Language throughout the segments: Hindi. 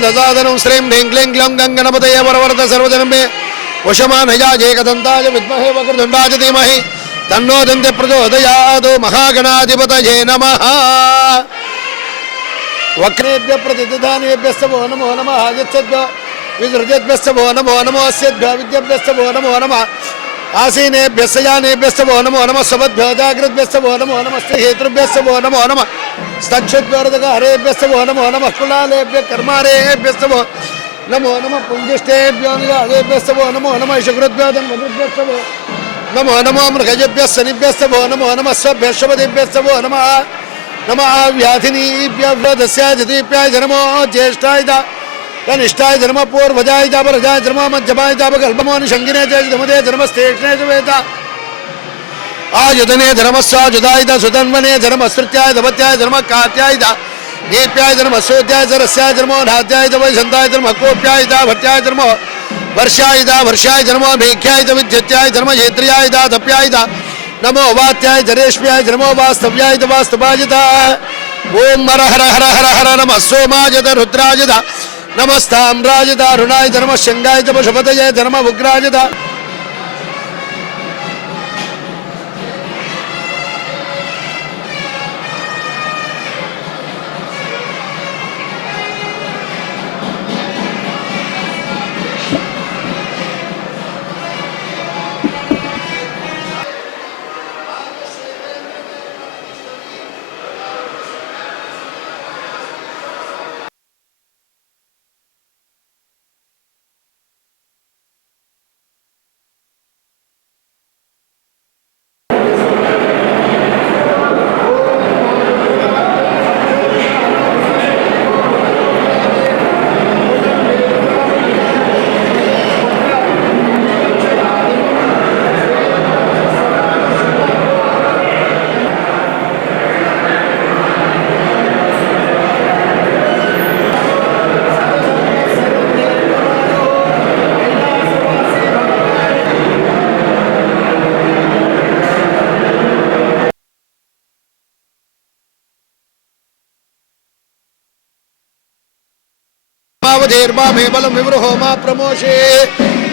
दसादनं श्रीं ह्रीं क्लीं ग्लौं गणपतये वरवरद सर्वजनमे वशमानयाय एकदन्ताय विद्महे वक्रतुण्डाय धीमहि तन्नो दन्ते प्रचोदयात् महागणाधिपतये नमः। वक्रेभ्य प्रतिदधानेभ्यश्च वो नमो नमः। यच्छद्भ्यो विसृजेभ्यश्च वो नमो नमः। अस्यद्भ्यो विद्यभ्यश्च वो नमो नमः। आसीनेभ्यश्च यानेभ्यश्च वो नमो नमः। सबद्भ्यो जागृद्भ्यश्च वो नमो नमः। हेतृभ्यश्च वो नमो नमः। स्तक्षुद्भ्योर्दगहरेभ्यश्च वो नमो नमः। कुलालेभ्यः कर्मारेभ्यश्च वो नमो नमः। पुंजिष्टेभ्यो निराजेभ्यश्च वो नमो नमः। शुक्रद्भ्यो धन्वद्भ्यश्च वो नमो नमः। मृगजेभ्यः शनिभ्यश्च वो नमो नमः। स्वभ्यश्वपतिभ्यश्च वो नमः नमः। व्याधिनीभ्यः वदस्याय द्वितीयाय नमो। ज्येष्ठाय कनिष्ठाय धर्म पूर्वजाय परजाय धर्म मध्यमाय कल्पमो निशंगिने धर्मदे धर्मस्तेष्णे वेद आयुधने धर्मस्वाजुदाय सुधन्वने धर्मस्तृत्याय धपत्याय धर्म कात्याय दीप्याय धर्म सोत्याय सरस्याय धर्मो नात्याय वैशंताय धर्म कोप्याय भट्याय धर्म वर्षाय वर्षाय धर्म मेघ्याय विद्युत्याय धर्म हेत्र्याय दप्याय नमो वात्याय धरेश्व्याय धर्मो वास्तव्याय वास्तवाय ओम हर हर हर हर हर नमः सोमाय रुद्राय नमस्ताम्राय दारुणाय धर्म शंगाय पशुपतये धर्म उग्राय बलम विवृहो मा प्रमोषे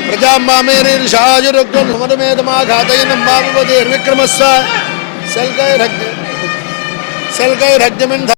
प्रजा मामेरिषाजुरुग्रमेदमाघातयनं मा विवधेर्विक्रमस्व सल्कैरग्निमिन्ध